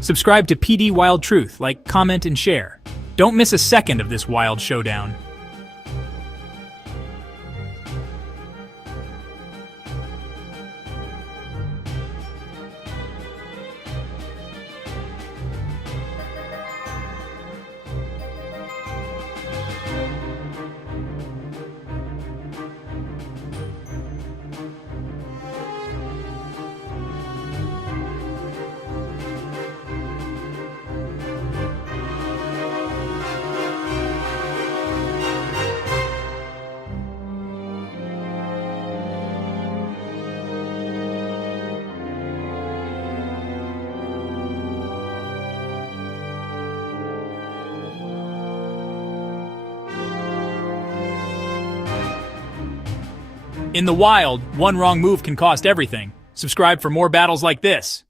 Subscribe to PD Wild Truth, like, comment, and share. Don't miss a second of this wild showdown. In the wild, one wrong move can cost everything. Subscribe for more battles like this.